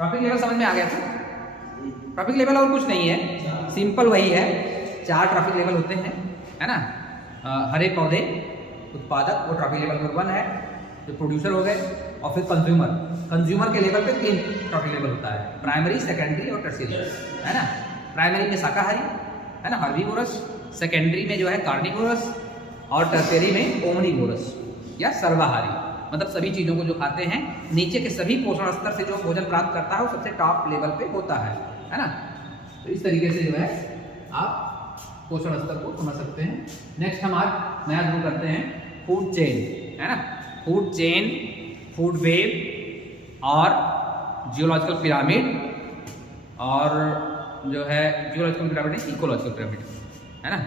Trophic level समझ में आ गया था? ट्रॉफिक लेवल और कुछ नहीं है, सिंपल वही है। 4 ट्रॉफिक लेवल होते हैं, है ना। हरे पौधे, उत्पादक, वो ट्रॉफिक लेवल नंबर 1 है, जो प्रोड्यूसर हो गए। और फिर कंज्यूमर के लेवल पे 3 ट्रॉफिक लेवल होता है, प्राइमरी, सेकेंडरी और टर्शियरी, है ना। प्राइमरी में शाकाहारी, है ना, हर्बीवोरस। सेकेंडरी में जो है कार्निवोरस, और टर्शियरी में ओमनीवोरस या सर्वाहारी, मतलब सभी चीज़ों को जो खाते हैं। नीचे के सभी पोषण स्तर से जो भोजन प्राप्त करता है वो सबसे टॉप लेवल पे होता है ना। तो इस तरीके से जो है आप पोषण स्तर को समझ सकते हैं। नेक्स्ट हम आज नया शुरू करते हैं, फूड चेन, है ना। फूड चेन, फूड वेब और जियोलॉजिकल पिरामिड, और जो है जियोलॉजिकल पिरामिड नहीं, इकोलॉजिकल पिरामिड, है ना।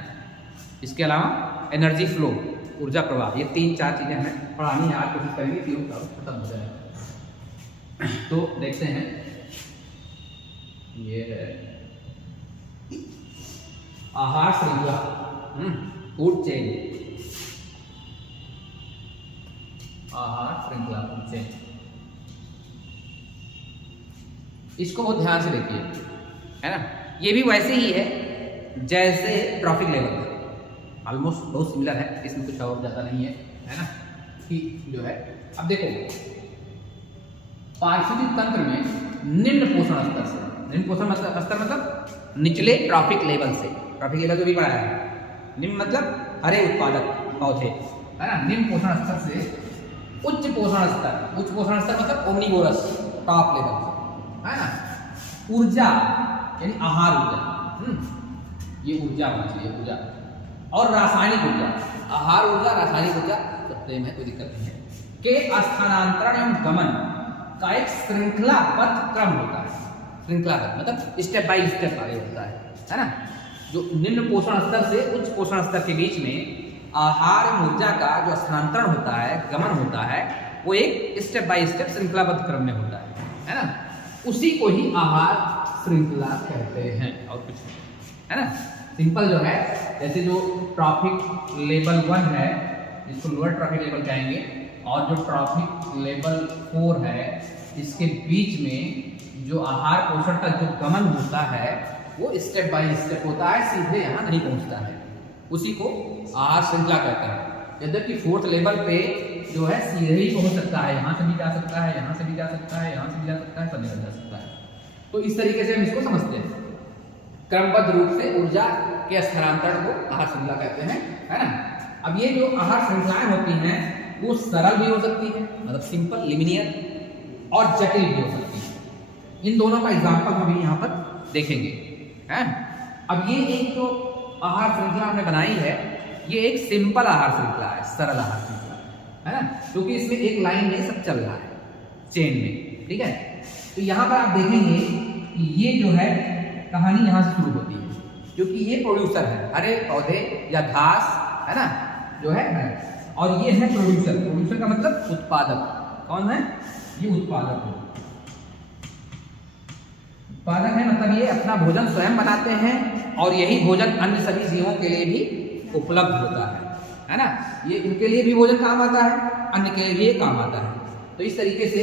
इसके अलावा एनर्जी फ्लो, ऊर्जा प्रवाह, ये 3-4 चीज़ें हमें पढ़ानी है। आज कोशिश करेंगे तीनों का खत्म हो जाए। तो देखते हैं, ये है आहार श्रृंखला, फूड चेन, आहार श्रृंखला, फूड चेन। इसको बहुत ध्यान से देखिए, है ना। ये भी वैसे ही है जैसे ट्रॉफिक लेवल, ऑलमोस्ट बहुत सिमिलर है, इसमें कुछ और ज़्यादा नहीं है ना। कि जो है अब देखो, पारिस्थितिक तंत्र में निम्न पोषण स्तर से, निम्न पोषण स्तर मतलब निचले ट्रॉफिक लेवल से, ट्रॉफिक लेवल जो भी बढ़ाया है, निम्न मतलब हरे उत्पादक पौधे, है ना। निम्न पोषण स्तर से उच्च पोषण स्तर, उच्च पोषण स्तर मतलब ओमनीवोरस, टॉप लेवल, है ना। ऊर्जा यानी आहार ऊर्जा, ये ऊर्जा होनी चाहिए, ऊर्जा और रासायनिक ऊर्जा, आहार ऊर्जा, रासायनिक ऊर्जा सबसे में कोई दिक्कत नहीं है, के स्थानांतरण एवं गमन का एक श्रृंखलाबद्ध क्रम होता है। श्रृंखलाबद्ध मतलब स्टेप बाय स्टेप आगे होता है ना। जो निम्न पोषण स्तर से उच्च पोषण स्तर के बीच में आहार ऊर्जा का जो स्थानांतरण होता है, गमन होता है, वो एक स्टेप बाय स्टेप श्रृंखलाबद्ध क्रम में होता है ना। उसी को ही आहार श्रृंखला कहते हैं, और कुछ नहीं, है ना। सिंपल जो है, जैसे जो ट्रॉफिक लेवल 1 है, इसको लोअर ट्रॉफिक लेवल कहेंगे, और जो ट्रॉफिक लेवल 4 है, इसके बीच में जो आहार पोषण का जो गमन होता है वो स्टेप बाय स्टेप होता है, सीधे यहाँ नहीं पहुँचता है, उसी को आहार श्रृंखला कहते हैं। यद्यपि 4th लेवल पे जो है सीधे ही पहुँच सकता है, यहाँ से भी जा सकता है, यहाँ से भी जा सकता है, यहाँ से भी जा सकता है, सब निकल जा सकता है। तो इस तरीके से हम इसको समझते हैं, क्रमबद्ध रूप से ऊर्जा के स्थानांतरण को आहार श्रृंखला कहते हैं, है ना। अब ये जो आहार श्रृंखलाएं होती हैं वो सरल भी हो सकती है, मतलब सिंपल, लिनियर, और जटिल भी हो सकती है। इन दोनों का एग्जाम्पल हम भी यहाँ पर देखेंगे, हैं। अब ये एक जो आहार श्रृंखला हमने बनाई है, ये एक सिंपल आहार श्रृंखला है, सरल आहार श्रृंखला, है ना, क्योंकि इसमें एक लाइन में सब चल रहा है, चेन में, ठीक है। तो यहाँ पर आप देखेंगे कि ये जो है कहानी यहाँ से शुरू होती है, क्योंकि ये प्रोड्यूसर है, हरे पौधे या घास, है ना, जो है, और ये है प्रोड्यूसर। प्रोड्यूसर का मतलब उत्पादक। कौन है? ये उत्पादक है। उत्पादक है मतलब ये अपना भोजन स्वयं बनाते हैं, और यही भोजन अन्य सभी जीवों के लिए भी उपलब्ध होता है ना। ये इनके लिए भी भोजन काम आता है, अन्य के लिए भी काम आता है। तो इस तरीके से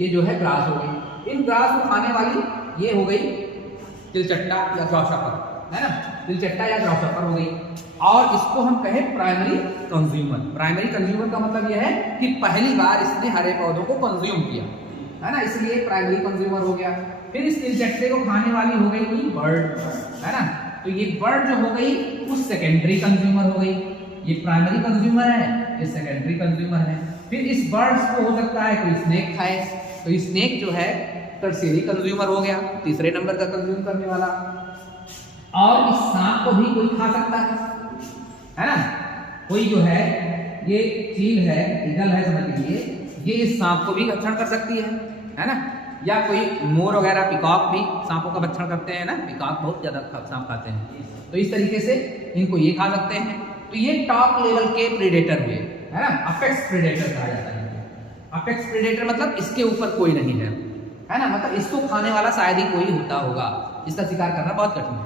ये जो है ग्रास हो गई। इन ग्रास को खाने वाली ये हो गई तिलचट्टा या ग्रासहॉपर, है ना, तिलचट्टा या ग्रासहॉपर हो गई। और इसको हम कहें प्राइमरी कंज्यूमर। प्राइमरी कंज्यूमर का मतलब यह है कि पहली बार इसने हरे पौधों को कंज्यूम किया, है ना, इसलिए प्राइमरी कंज्यूमर हो गया। फिर इस तिलचट्टे को खाने वाली हो गई बर्ड, है ना, तो ये बर्ड जो हो गई वो सेकेंडरी कंज्यूमर हो गई। ये प्राइमरी कंज्यूमर है, ये सेकेंडरी कंज्यूमर है। फिर इस बर्ड्स को हो सकता है कोई स्नेक खाए, तो स्नेक जो है टर्शियरी कंज्यूमर हो गया, तीसरे नंबर का कंज्यूम करने वाला। और इस सांप को भी कोई खा सकता है ना, कोई जो है ये चील है, ईगल है, समझ लीजिए, ये इस सांप को भी भक्षण कर सकती है ना। या कोई मोर वगैरह, पिकॉक भी सांपों का भक्षण करते हैं ना, पिकॉक बहुत ज्यादा सांप खाते हैं। तो इस तरीके से इनको ये खा सकते हैं। तो ये टॉप लेवल के प्रेडेटर हुए, है ना, अपेक्स प्रेडेटर कहा जाता है। अपेक्स प्रेडेटर मतलब इसके ऊपर कोई नहीं है, है ना, मतलब इसको खाने वाला शायद ही कोई होता होगा, इसका शिकार करना बहुत कठिन है,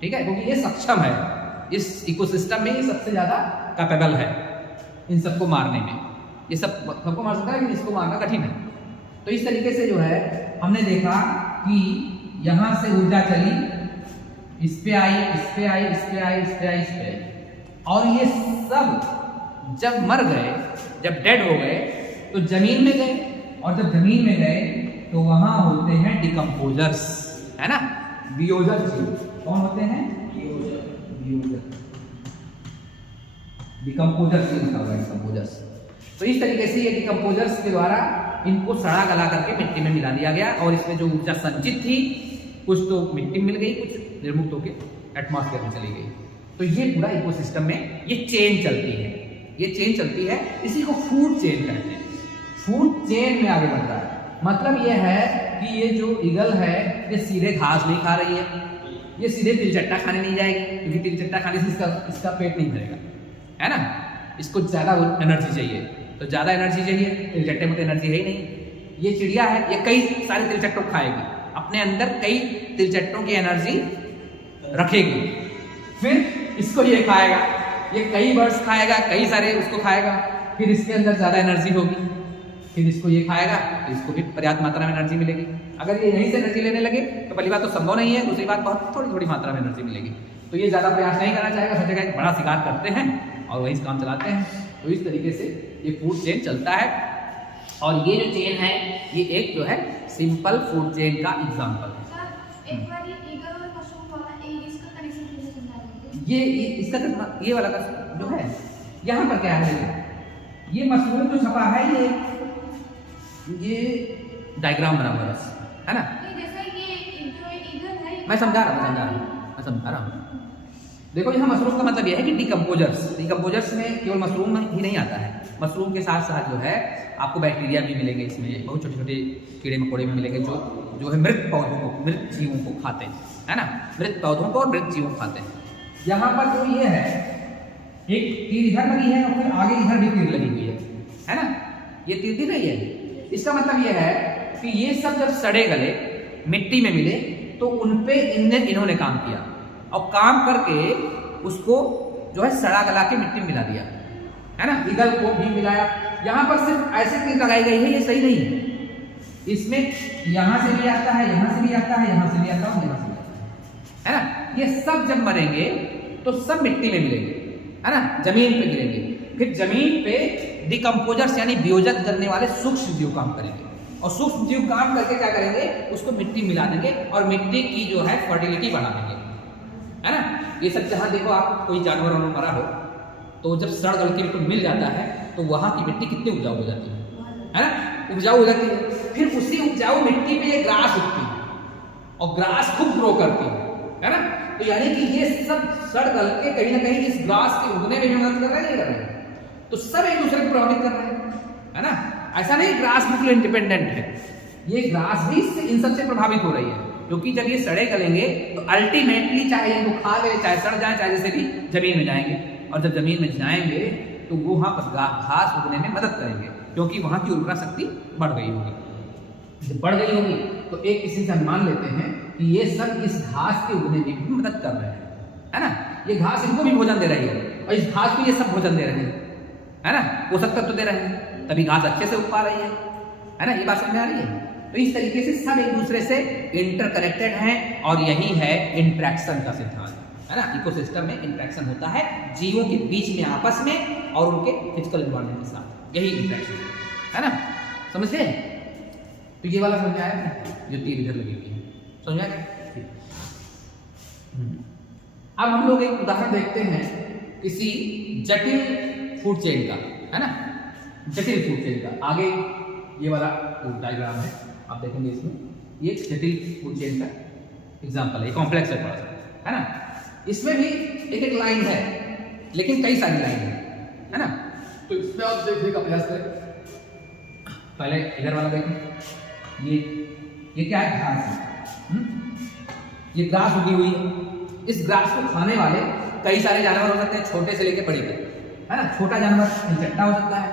ठीक है, क्योंकि ये सक्षम है, इस इकोसिस्टम में ये सबसे ज्यादा कैपेबल है इन सबको मारने में। ये सबको मार सकता है, लेकिन इसको मारना कठिन है। तो इस तरीके से जो है हमने देखा कि यहां से ऊर्जा चली, इस पे आई, इस पे आई, इस पे आई, इस पे आई, इस पे आई, और ये सब जब मर गए, जब डेड हो गए तो जमीन में गए, और जब जमीन में गए तो वहां होते हैं डिकम्पोजर्स, है ना, वियोजक जीव। कौन होते हैं? वियोजक, डिकम्पोजर्स लिखा हुआ है, डिकम्पोजर्स। तो इस तरीके से ये डिकम्पोजर्स के द्वारा इनको सड़ा गला करके मिट्टी में मिला दिया गया, और इसमें जो ऊर्जा संचित थी कुछ तो मिट्टी में मिल गई, कुछ निर्मुक्त होकर एटमॉस्फेयर में चली गई। तो ये पूरा इकोसिस्टम में ये चेन चलती है, ये चेन चलती है, इसी को फूड चेन कहते हैं। फूड चेन में आगे बढ़ रहा है, मतलब ये है कि ये जो ईगल है ये सीधे घास नहीं खा रही है, ये सीधे तिलचट्टा खाने नहीं जाएगी, क्योंकि तिलचट्टा खाने से इसका पेट नहीं भरेगा, है ना। इसको ज़्यादा एनर्जी चाहिए, तो ज़्यादा एनर्जी चाहिए, तिलचट्टे में तो एनर्जी है ही नहीं। ये चिड़िया है, ये कई सारे तिलचट्टों को खाएगी, अपने अंदर कई तिलचट्टों की एनर्जी रखेगी, फिर इसको ये खाएगा, ये कई बर्ड्स खाएगा, कई सारे उसको खाएगा, फिर इसके अंदर ज़्यादा एनर्जी होगी, फिर इसको ये खाएगा तो इसको भी पर्याप्त मात्रा में एनर्जी मिलेगी। अगर ये यहीं से एनर्जी लेने लगे तो पहली बात तो संभव नहीं है, दूसरी बात बहुत थोड़ी थोड़ी मात्रा में एनर्जी मिलेगी, तो ये ज़्यादा प्रयास नहीं करना चाहेगा, सोचेगा एक बड़ा शिकार करते हैं और वही काम चलाते हैं। तो इस तरीके से ये फूड चेन चलता है, और ये जो चेन है ये एक जो है सिंपल फूड चेन का एग्जाम्पल है। ये इसका ये वाला का जो है यहाँ पर क्या है, ये मशरूम जो छपा है ये डायग्राम बना हुआ है ना, मैं समझा रहा हूँ। देखो यहाँ मशरूम का मतलब यह है कि डिकम्पोजर्स में केवल मशरूम ही नहीं आता है, मशरूम के साथ साथ जो है आपको बैक्टीरिया भी मिलेंगे, इसमें बहुत छोटे छोटे कीड़े मकोड़े भी मिलेंगे जो है मृत पौधों को, मृत जीवों को खाते हैं, है ना, मृत पौधों को और मृत जीवों को खाते हैं। यहाँ पर जो ये है एक तीर इधर लगी है और फिर आगे इधर भी तीर लगी हुई है ना, ये तीर दिख रही है, इसका मतलब ये है कि ये सब जब सड़े गले मिट्टी में मिले तो उनपे इन्होंने काम किया, और काम करके उसको जो है सड़ा गला के मिट्टी में मिला दिया, है ना, ईगल को भी मिलाया। यहाँ पर सिर्फ ऐसे तीर लगाई गई है, ये सही नहीं है, इसमें यहाँ से भी आता है, यहाँ से भी आता है, यहाँ से भी आता है, यहाँ से भी आता है ना। ये सब जब मरेंगे तो सब मिट्टी में मिलेंगे, है ना, जमीन पे गिरेंगे, फिर जमीन पे डिकम्पोजर्स यानी वियोजक करने वाले सूक्ष्म जीव काम करेंगे, और सूक्ष्म जीव काम करके क्या करेंगे, उसको मिट्टी मिला देंगे और मिट्टी की जो है फर्टिलिटी बढ़ा देंगे, है ना। ये सब जहाँ देखो आप कोई जानवर वानवर मरा हो तो जब सड़ गल के बिल्कुल मिल जाता है तो वहाँ की मिट्टी कितनी उपजाऊ हो जाती है ना, उपजाऊ हो जाती है। फिर उसी उपजाऊ मिट्टी पे ये ग्रास उगती है और ग्रास खूब ग्रो करती है ना। तो यानी कि ये सब सड़ गल के कहीं ना कहीं इस ग्रास के उगने में भी मदद कर रहे हैं, नहीं कर रहे हैं, तो सब एक दूसरे को प्रभावित कर रहे हैं, है ना। ऐसा नहीं ग्रास बिल्कुल इंडिपेंडेंट है, ये ग्रास भी इन सबसे प्रभावित हो रही है, क्योंकि जब ये सड़े गलेंगे तो अल्टीमेटली चाहे इनको खा ले, चाहे सड़ जाए, चाहे जैसे भी जमीन में जाएंगे, और जब जमीन में जाएंगे तो वो वहाँ पर घास उगने में मदद करेंगे, क्योंकि वहाँ की उर्वरा शक्ति बढ़ गई होगी। जब बढ़ गई होगी तो एक किसी से हम मान लेते हैं कि ये सब इस घास के उगने में भी मदद कर रहे हैं, है ना। ये घास इनको भी भोजन दे रही है और इस घास को ये सब भोजन दे रहे हैं, है ना, पोषक तत्व दे रहे हैं, तभी घास अच्छे से उग पा रही है ना। ये बात समझ में आ रही है। तो इस तरीके से सब एक दूसरे से इंटरकनेक्टेड हैं, और यही है इंटरेक्शन का सिद्धांत, है ना। इकोसिस्टम में इंटरेक्शन होता है जीवों के बीच में, आपस में और उनके फिजिकल एनवायरनमेंट के साथ, यही इंटरेक्शन है ना। समझे? तो ये वाला समझ आया जो तीर इधर लगी हुई है, समझ आया? अब हम लोग एक उदाहरण देखते हैं किसी जटिल फूड चेन का, है ना, जटिल फूड चेन का। आगे ये वाला डायग्राम है, आप देखेंगे इसमें ये जटिल फूड चेन का एग्जांपल है, कॉम्प्लेक्स है थोड़ा सा, है ना। इसमें भी एक एक लाइन है, लेकिन कई सारी लाइन है ना। तो इसमें आप देखने का प्रयास करें। पहले इधर वाला देखें, ये क्या है, घास है, ये घास उगी हुई है। इस घास को खाने वाले कई सारे जानवर हो सकते हैं, छोटे से लेकर बड़े तक, है ना। छोटा जानवर तिलचट्टा हो सकता है,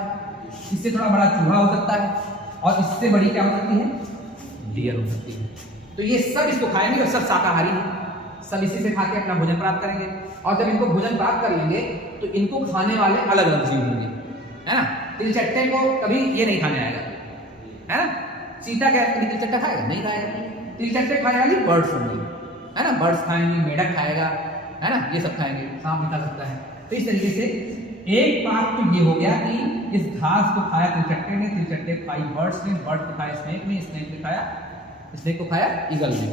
इससे थोड़ा बड़ा चूहा हो सकता है, और इससे बड़ी क्या हो सकती है, डियर हो सकती है। तो ये सब इसको खाएंगे और सब शाकाहारी है, सब इसी से खा के अपना भोजन प्राप्त करेंगे। और जब इनको भोजन प्राप्त कर लेंगे तो इनको खाने वाले अलग अलग जीव होंगे, है ना। तिलचट्टे को कभी ये नहीं खाने आएगा, है ना। चीता क्या कभी तिल चट्टा खाएगा? नहीं खाएगा। तिल चट्टे खाने वाली बर्ड्स होंगी, है ना, बर्ड्स खाएंगी, मेढक खाएगा, है ना, ये सब खाएंगे, सांप भी खा सकता है। तो इस तरीके से एक बात तो ये हो गया कि इस घास को खाया तिलचट्टे ने, तिलचट्टे खाई बर्ड्स ने, बर्ड को खाया स्नेक ने, स्नेक ने खाया, स्नेक को खाया ईगल ने।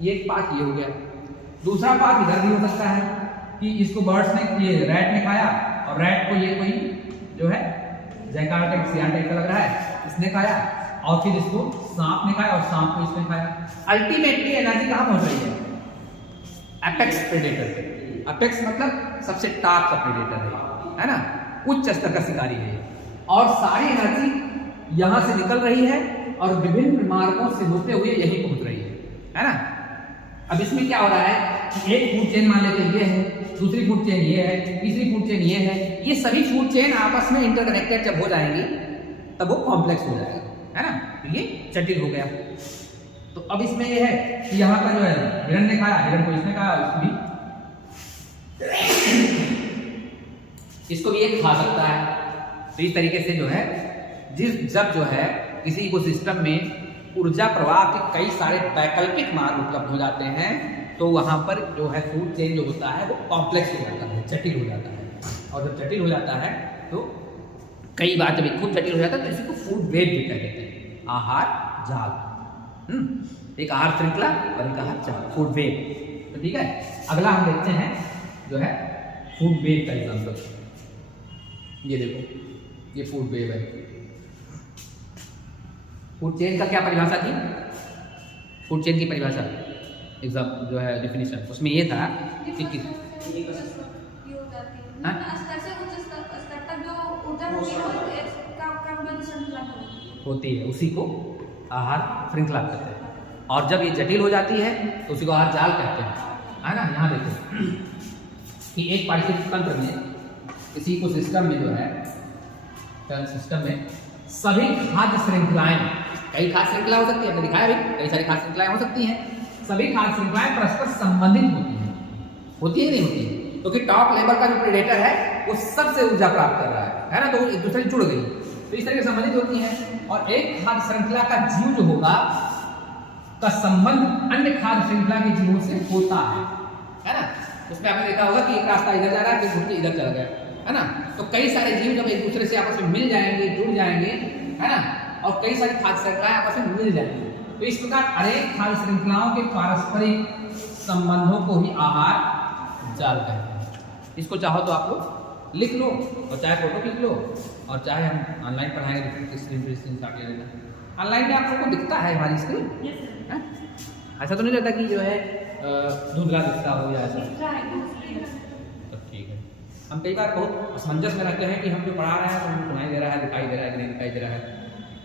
ये एक बात ये हो गया। दूसरा बात इधर भी हो सकता है कि इसको बर्ड्स ने, ये रैट ने खाया और रैट को ये कोई जो है जयकार टाइप सियान टाइप का लग रहा है, इसने खाया, और फिर इसको सांप ने खाया और सांप को इसने खाया। अल्टीमेटली एनर्जी कहाँ पहुंच रही है? एपेक्स प्रेडेटर पे। एपेक्स मतलब सबसे टॉप का प्रेडेटर है ना, उच्च स्तर का शिकारी है, और सारी एनर्जी यहाँ से निकल रही है और विभिन्न मार्गों से होते हुए यही पहुंच रही है ना। अब इसमें क्या हो रहा है कि एक फूड चेन मान लेते ये है, दूसरी फूड चेन ये है, तीसरी फूड चेन ये है, ये सभी फूड चेन आपस में इंटरकनेक्टेड जब हो जाएंगी तब वो कॉम्प्लेक्स हो जाएगा, है ना, तो ये जटिल हो गया। तो अब इसमें ये है कि यहाँ पर जो है हिरण ने खाया, हिरण को इसने खाया, इसको भी एक खा सकता है। तो इस तरीके से जो है जब जो है किसी इकोसिस्टम में ऊर्जा प्रवाह के कई सारे वैकल्पिक मार्ग उपलब्ध हो जाते हैं तो वहाँ पर जो है फूड चेन जो होता है वो कॉम्प्लेक्स हो जाता है, जटिल हो जाता है। और जब जटिल हो जाता है तो कई बार जब खूब जटिल हो जाता है तो इसी को फूड वेब भी कहते हैं, आहार जाल। एक आहार श्रृंखला और एक आहार जाल, फूड वेब। तो ठीक है, अगला हम देखते हैं जो है फूड वेब का एग्जाम्पल। ये देखो, ये फूड वेब है। फूड चेन का क्या परिभाषा थी? फूड चेन की परिभाषा एग्जाम जो है डेफिनेशन उसमें ये था कि होती है, उसी को आहार श्रृंखला कहते हैं। और जब ये जटिल हो जाती है तो उसी को आहार जाल कहते हैं, है ना। यहाँ देखो कि एक पारिस्थितिक तंत्र में, किसी को सिस्टम में जो है सिस्टम में सभी खाद्य श्रृंखलाएं, कई खाद्य श्रृंखला हो सकती है, आपने दिखाया भी कई सारी खाद्य श्रृंखलाएं हो सकती हैं, सभी खाद्य श्रृंखलाएं परस्पर संबंधित होती है नहीं होती है, क्योंकि टॉप लेवल का जो प्रेडेटर है वो सबसे ऊर्जा प्राप्त कर रहा है ना, तो वो एक दूसरे से जुड़ गई, तो इस तरह से संबंधित होती हैं। और एक खाद्य श्रृंखला का जीव जो होगा का संबंध अन्य खाद्य श्रृंखला के जीवों से होता है ना। उसमें आपने देखा होगा कि एक रास्ता इधर जा रहा है, फिर इधर चला गया, है ना। तो कई सारे जीव जब एक दूसरे से आपस में मिल जाएंगे, जुड़ जाएंगे, है ना, और कई सारी खाद्य श्रृंखलाएं आपस में मिल जाएंगी, तो इस प्रकार अनेक खाद्य श्रृंखलाओं के पारस्परिक संबंधों को ही आहार जाल कहते हैं। इसको चाहो तो आप लोग लिख लो, और चाहे फोटो खींच लो, और चाहे हम ऑनलाइन पढ़ाएंगे स्क्रीन काट लेना। ऑनलाइन में आप लोगों को दिखता है हमारी स्क्रीन, ऐसा तो नहीं लगता कि जो है धुंधला दिखता हो या ऐसा? तो ठीक है। हम कई बार बहुत असमंजस में रहते हैं कि हम जो पढ़ा रहे हैं तो हमें सुनाई दे रहा है, दिखाई दे रहा है कि नहीं दिखाई दे रहा है,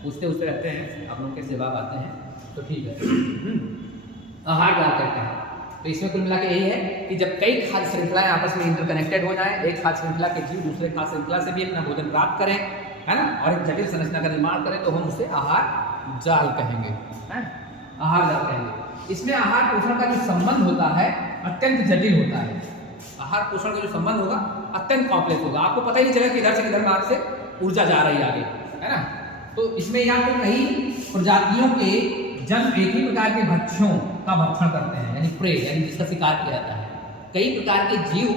पूछते रहते हैं, आप लोग कैसे जवाब आते हैं, तो ठीक है। आहार जाल कहते हैं। तो इसमें कुल मिला के यही है कि जब कई खाद्य श्रृंखलाएं आपस में इंटरकनेक्टेड हो जाएं, एक खाद्य श्रृंखला के जीव दूसरे खाद्य श्रृंखला से भी अपना भोजन प्राप्त करें, है ना, और एक जटिल संरचना का निर्माण करें, तो हम उसे आहार जाल कहेंगे, है आहार जाल कहेंगे। इसमें आहार पोषण का जो संबंध होता है अत्यंत जटिल होता है। आहार पोषण का जो संबंध होगा अत्यंत कॉम्प्लेक्स होगा, आपको पता ही नहीं चलेगा कि इधर से किधर मार्ग से ऊर्जा जा रही है आगे, है ना। तो इसमें या तो कई प्रजातियों के जन्म एक ही प्रकार के भक्ष्यों का भक्षण करते हैं, यानी प्रे, यानी जिसका शिकार किया जाता है। कई प्रकार के जीव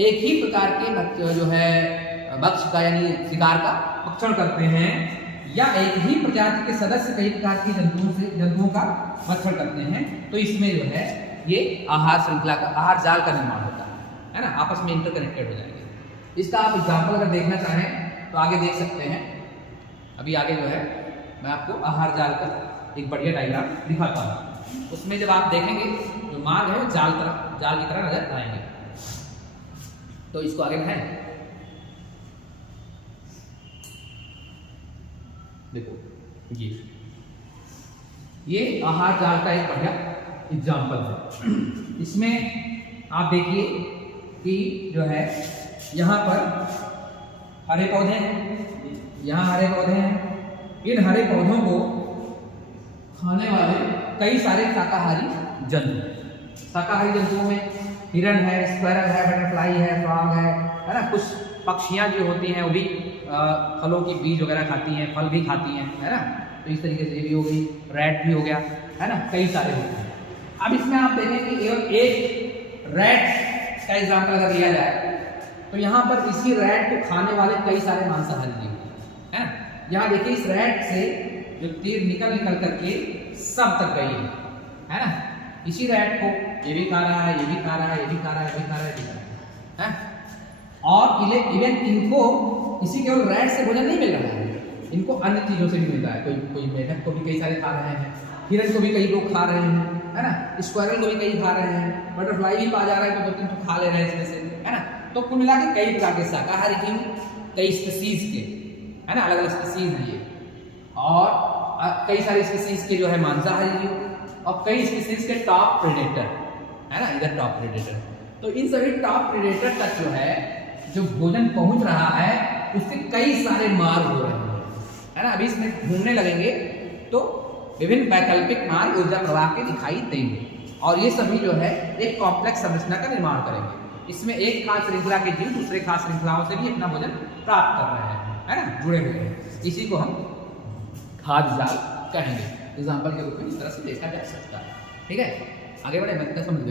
एक ही प्रकार के जो है भक्ष्य का यानी शिकार का भक्षण करते हैं, या एक ही प्रजाति के सदस्य कई प्रकार के जंतुओं का भक्षण करते हैं। तो इसमें जो है ये आहार श्रृंखला का, आहार जाल का निर्माण होता है ना, आपस में इंटरकनेक्टेड हो जाएंगे। इसका आप एग्जाम्पल अगर देखना चाहें तो आगे देख सकते हैं। अभी आगे जो है मैं आपको आहार जाल का एक बढ़िया डायग्राम दिखाता हूँ। उसमें जब आप देखेंगे जो मार्ग है वो जाल की तरह नजर आएंगे। तो इसको आगे है देखो, ये आहार जाल का एक बढ़िया एग्जाम्पल है। इसमें आप देखिए कि जो है यहाँ पर हरे पौधे हैं, यहाँ हरे पौधे हैं। इन हरे पौधों को खाने वाले कई सारे शाकाहारी जंतुओं में हिरण है, स्क्वायरल है, बटरफ्लाई है, फ्रॉग है ना। कुछ पक्षियाँ जो होती हैं वो भी फलों की बीज वगैरह खाती हैं, फल भी खाती हैं, है ना। तो इस तरीके से ये भी हो गई, रैट भी हो गया, है ना, कई सारे होते हैं। अब इसमें आप देखें कि एक रैट का एग्जाम्पल अगर लिया जाए तो यहाँ पर इसी रैट को खाने वाले कई सारे मांसाहारी जीव है ना। यहाँ देखिए इस रैट से जो तीर निकल निकल करके सब तक गई है ना। इसी रैट को ये भी खा रहा है, ये भी खा रहा है, ये भी खा रहा है, ये भी खा रहा है, ये भी खा रहा है। और इवन इनको इसी केवल रैट से भोजन नहीं मिल रहा है, इनको अन्य चीजों से भी मिल रहा है। कोई मेढक को भी कई सारे खा रहे हैं, हिरन को भी कई लोग खा रहे हैं, है ना, स्क्वायरल को भी कई खा रहे हैं, बटरफ्लाई भी पा जा रहा है तो 2-3 तो खा ले रहे हैं इसमें से, है ना। तो कुल मिला के कई प्रकार के शाकाहारी जीव, कई स्पीसीज के, है ना, अलग अलग स्पीसीज हैं ये, और कई सारे स्पीसीज के जो है मांसाहारी जीव, और कई स्पीसीज के टॉप प्रेडेटर, है ना, इधर टॉप प्रेडेटर। तो इन सभी टॉप प्रेडेटर तक जो है जो भोजन पहुंच रहा है उसके कई सारे मार्ग हो रहे हैं, है ना। अभी इसमें घूमने लगेंगे तो विभिन्न वैकल्पिक मार्ग ऊर्जा प्रवाह के दिखाई देंगे, और ये सभी जो है एक कॉम्प्लेक्स संरचना का निर्माण करेंगे। इसमें एक खास श्रृंखला के जीव दूसरे खास श्रृंखलाओं से भी अपना भोजन प्राप्त कर रहे हैं, है ना, जुड़े हुए हैं। इसी को हम खाद्य जाल कहेंगे। एग्जाम्पल के रूप में इस तरह से देखा जा सकता है। ठीक है, आगे बढ़े, मैं समझ गए।